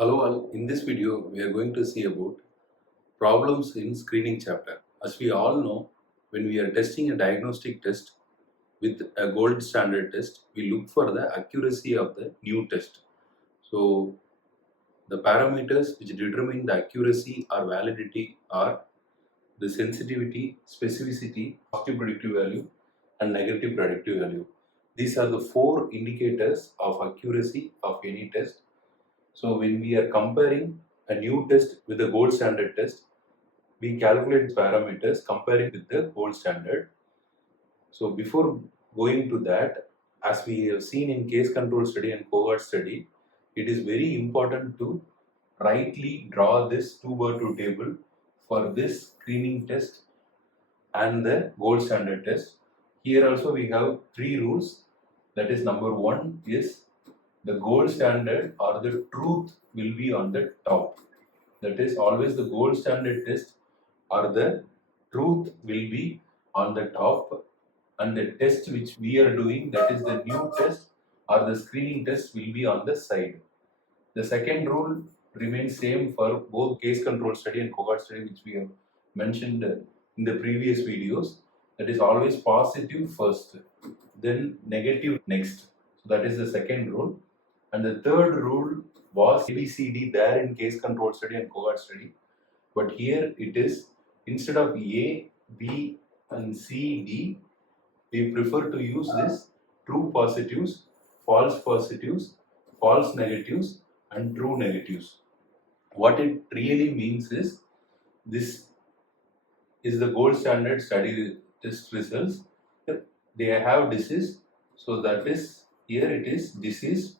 Hello all, in this video we are going to see about problems in screening chapter. As we all know, when we are testing a diagnostic test with a gold standard test, we look for the accuracy of the new test. So the parameters which determine the accuracy or validity are the sensitivity, specificity, positive predictive value and negative predictive value. These are the four indicators of accuracy of any test. So when we are comparing a new test with a gold standard test, we calculate parameters comparing with the gold standard. So before going to that, as we have seen in case control study and cohort study, it is very important to rightly draw this 2/2 table for this screening test and the gold standard test. Here also we have three rules. That is, number one is the gold standard or the truth will be on the top. That is, always the gold standard test or the truth will be on the top, and the test which we are doing, that is the new test or the screening test, will be on the side. The second rule remains same for both case control study and cohort study, which we have mentioned in the previous videos. That is always positive first, then negative next. So that is the second rule. And the third rule was ABCD there in case control study and cohort study. But here it is, instead of A, B and C, D, we prefer to use this true positives, false negatives and true negatives. What it really means is, this is the gold standard study test results. They have disease, so that is, here it is disease,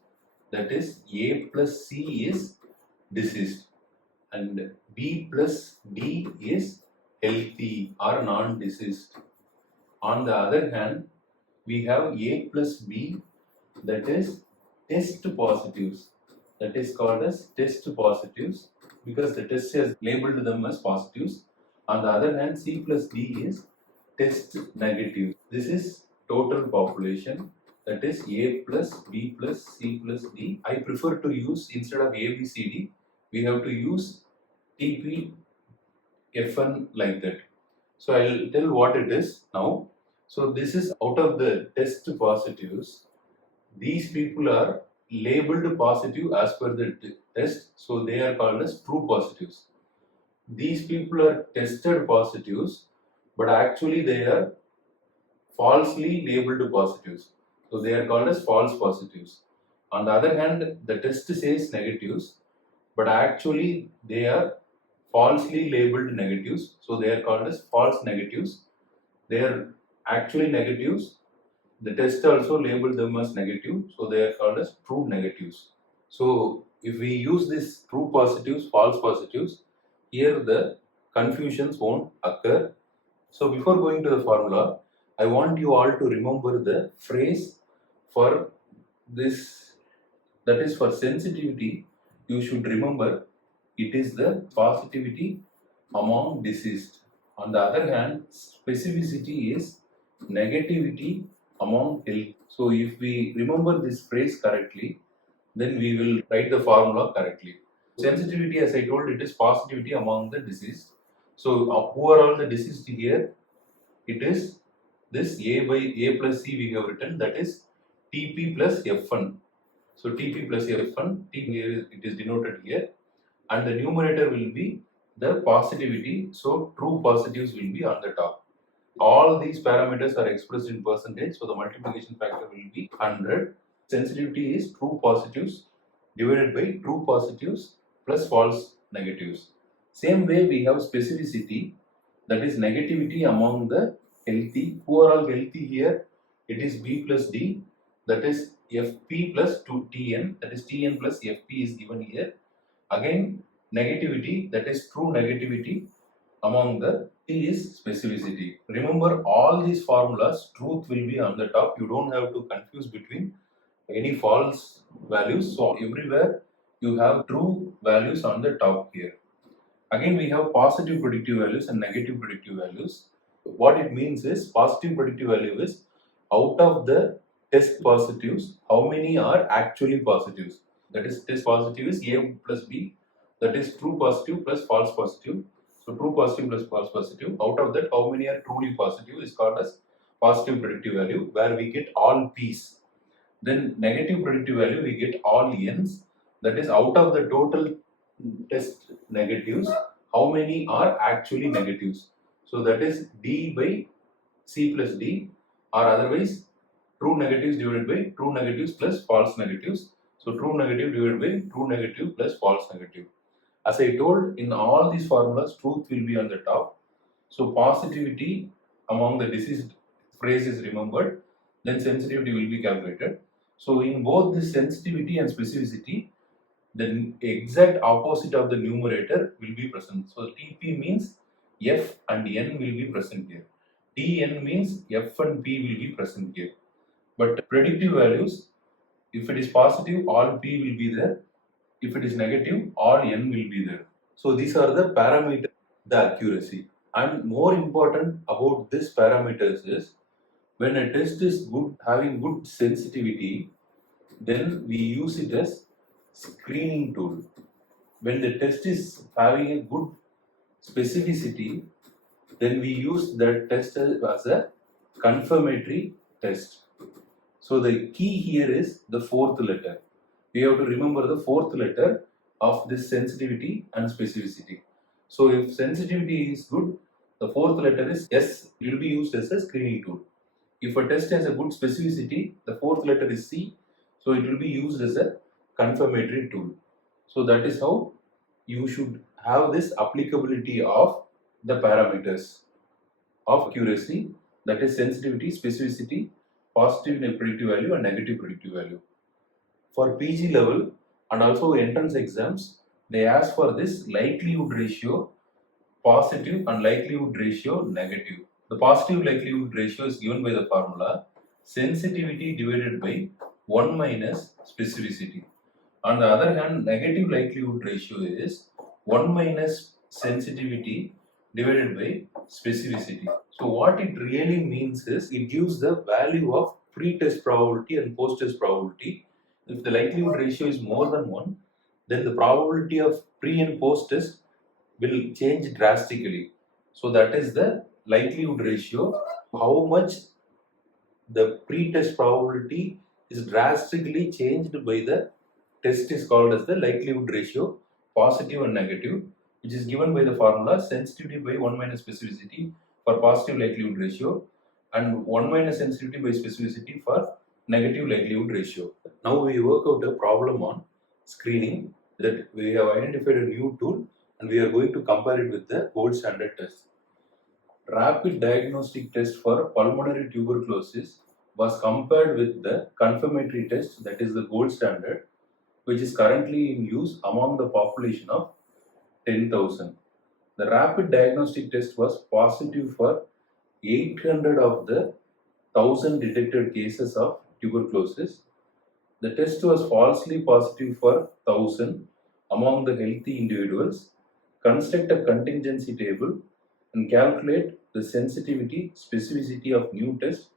that is A plus C is diseased and B plus D is healthy or non-diseased. On the other hand, we have A plus B, that is test positives, that is called as test positives because the test has labeled them as positives. On the other hand, C plus D is test negative. This is total population, that is A plus B plus C plus D. I prefer to use, instead of A, B, C, D, we have to use TP, FN like that. So I'll tell what it is now. So this is out of the test positives. These people are labeled positive as per the test, so they are called as true positives. These people are tested positives, but actually they are falsely labeled positives, so they are called as false positives. On the other hand, the test says negatives, but actually they are falsely labeled negatives, so they are called as false negatives. They are actually negatives. The test also labeled them as negative, so they are called as true negatives. So if we use this true positives, false positives, here the confusions won't occur. So before going to the formula, I want you all to remember the phrase for this, that is for sensitivity. You should remember it is the positivity among deceased. On the other hand, specificity is negativity among health. So if we remember this phrase correctly, then we will write the formula correctly. Sensitivity, as I told, it is positivity among the deceased. So who are all the deceased here? It is this A by A plus C we have written, that is TP plus F1. So TP plus F1, T here it is denoted here, and the numerator will be the positivity, so true positives will be on the top. All these parameters are expressed in percentage, so the multiplication factor will be 100. Sensitivity is true positives divided by true positives plus false negatives. Same way we have specificity, that is negativity among the healthy. Who are all healthy here? It is B plus D, that is FP plus 2TN, that is TN plus FP is given here. Again, negativity, that is true negativity among the T is specificity. Remember, all these formulas, truth will be on the top. You don't have to confuse between any false values. So everywhere you have true values on the top here. Again, we have positive predictive values and negative predictive values. What it means is, positive predictive value is out of the test positives, how many are actually positives. That is test positive is A plus B, that is true positive plus false positive. So true positive plus false positive. Out of that, how many are truly positive is called as positive predictive value, where we get all P's. Then negative predictive value, we get all N's. That is out of the total test negatives, how many are actually negatives. So that is D by C plus D, or otherwise true negatives divided by true negatives plus false negatives. So true negative divided by true negative plus false negative. As I told, in all these formulas, truth will be on the top. So positivity among the diseased phrase is remembered, then sensitivity will be calculated. So in both the sensitivity and specificity, the exact opposite of the numerator will be present. So TP means F and N will be present here. TN means F and P will be present here. But predictive values, if it is positive, all P will be there. If it is negative, all N will be there. So these are the parameters, the accuracy. And more important about this parameters is, when a test is good, having good sensitivity, then we use it as screening tool. When the test is having a good specificity, then we use that test as a confirmatory test. So the key here is the fourth letter. We have to remember the fourth letter of this sensitivity and specificity. So if sensitivity is good, the fourth letter is S. It will be used as a screening tool. If a test has a good specificity, the fourth letter is C. So it will be used as a confirmatory tool. So that is how you should have this applicability of the parameters of accuracy, that is sensitivity, specificity, positive predictive value and negative predictive value. For PG level and also entrance exams, they ask for this likelihood ratio positive and likelihood ratio negative. The positive likelihood ratio is given by the formula sensitivity divided by 1 minus specificity. On the other hand, negative likelihood ratio is 1 minus sensitivity divided by specificity. So what it really means is, it gives the value of pre-test probability and post-test probability. If the likelihood ratio is more than 1, then the probability of pre and post-test will change drastically. So that is the likelihood ratio. How much the pre-test probability is drastically changed by the test is called as the likelihood ratio, positive and negative, which is given by the formula sensitivity by 1 minus specificity for positive likelihood ratio and 1 minus sensitivity by specificity for negative likelihood ratio. Now we work out a problem on screening, that we have identified a new tool and we are going to compare it with the gold standard test. Rapid diagnostic test for pulmonary tuberculosis was compared with the confirmatory test, that is the gold standard, which is currently in use among the population of 10,000. The rapid diagnostic test was positive for 800 of the 1000 detected cases of tuberculosis. The test was falsely positive for 1000 among the healthy individuals. Construct a contingency table and calculate the sensitivity, specificity of new test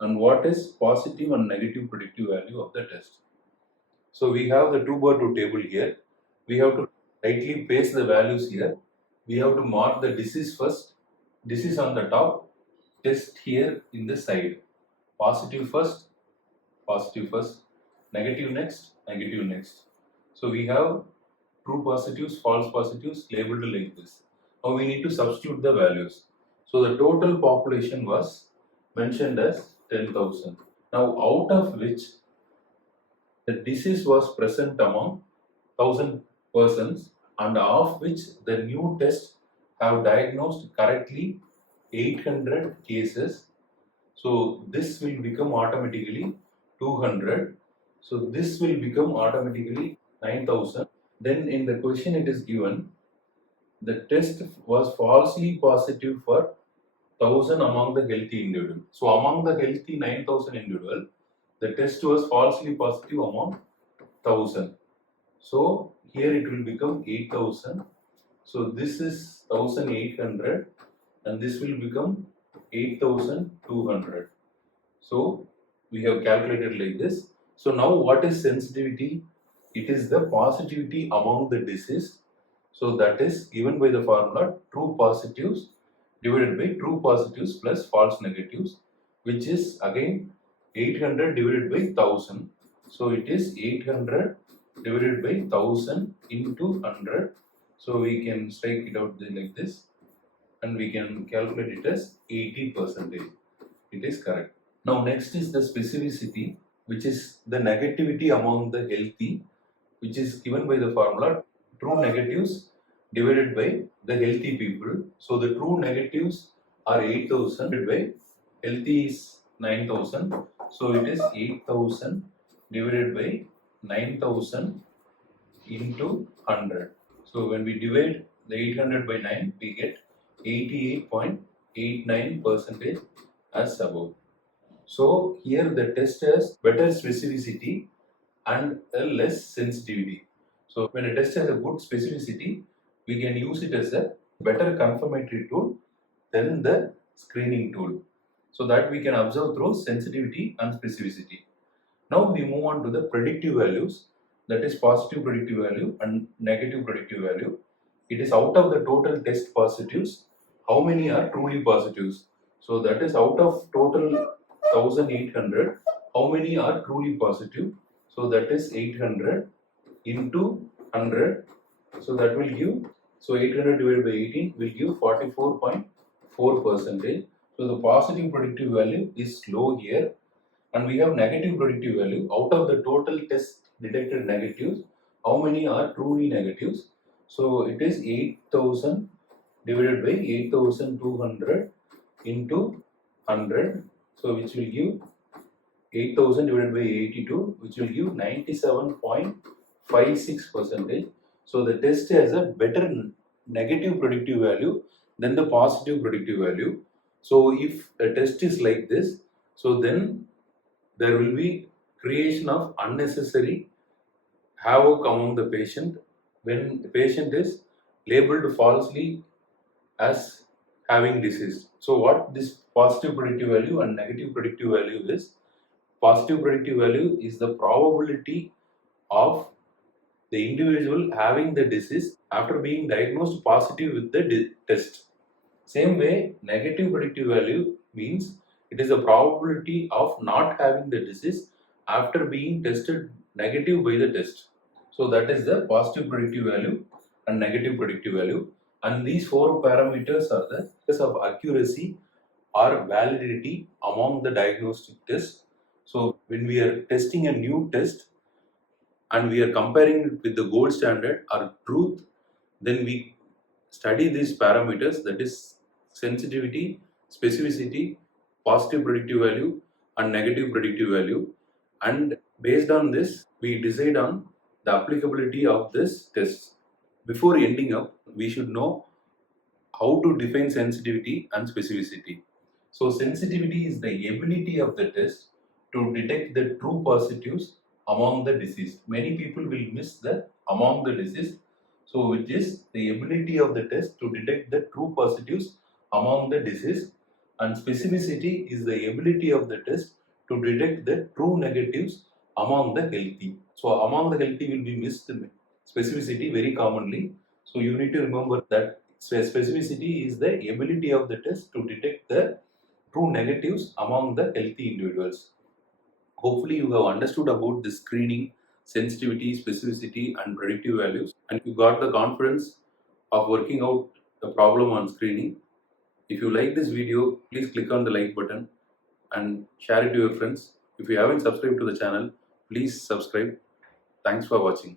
and what is positive and negative predictive value of the test. So we have the 2/2 table here. We have to rightly paste the values here. We have to mark the disease first, disease on the top, test here in the side. Positive first, negative next, negative next. So we have true positives, false positives labeled like this. Now we need to substitute the values. So the total population was mentioned as 10,000. Now out of which the disease was present among 1000 persons, and of which the new test have diagnosed correctly 800 cases. So this will become automatically 200. So this will become automatically 9,000. Then in the question it is given, the test was falsely positive for 1000 among the healthy individual. So among the healthy 9,000 individual, the test was falsely positive among 1000. So here it will become 8,000. So this is 1800 and this will become 8,200. So we have calculated like this. So now what is sensitivity it is the positivity among the deceased. So that is given by the formula true positives divided by true positives plus false negatives, which is again 800 divided by 1000. So it is 800 divided by 1000 into 100. So we can strike it out like this, and we can calculate it as 80%. It is correct. Now next is the specificity, which is the negativity among the healthy, which is given by the formula true negatives divided by the healthy people. So the true negatives are 8000 divided by healthy is 9000. So it is 8000 divided by 9000 into 100. So when we divide the 800 by 9, we get 88.89% as above. So here the test has better specificity and a less sensitivity. So when a test has a good specificity, we can use it as a better confirmatory tool than the screening tool, so that we can observe through sensitivity and specificity. Now we move on to the predictive values, that is positive predictive value and negative predictive value. It is out of the total test positives, how many are truly positives. So that is out of total 1800, how many are truly positive. So that is 800 into 100. So that will give, so 800 divided by 18 will give 44.4%. So the positive predictive value is low here, and we have negative predictive value. Out of the total test detected negatives, how many are truly negatives? So it is 8000 divided by 8200 into 100. So which will give 8000 divided by 82, which will give 97.56%. So the test has a better negative predictive value than the positive predictive value. So if a test is like this, so then there will be creation of unnecessary havoc among the patient when the patient is labeled falsely as having disease. So what this positive predictive value and negative predictive value is? Positive predictive value is the probability of the individual having the disease after being diagnosed positive with the test. Same way, negative predictive value means it is the probability of not having the disease after being tested negative by the test. So that is the positive predictive value and negative predictive value. And these four parameters are the test of accuracy or validity among the diagnostic tests. So when we are testing a new test and we are comparing it with the gold standard or truth, then we study these parameters, that is sensitivity, specificity, positive predictive value and negative predictive value, and based on this we decide on the applicability of this test. Before ending up, we should know how to define sensitivity and specificity. So sensitivity is the ability of the test to detect the true positives among the deceased. Many people will miss the among the deceased. So which is the ability of the test to detect the true positives among the deceased, and specificity is the ability of the test to detect the true negatives among the healthy. So among the healthy will be missed specificity very commonly. So you need to remember that specificity is the ability of the test to detect the true negatives among the healthy individuals. Hopefully you have understood about the screening, sensitivity, specificity and predictive values, and you got the confidence of working out the problem on screening. If you like this video, please click on the like button and share it to your friends. If you haven't subscribed to the channel, please subscribe. Thanks for watching.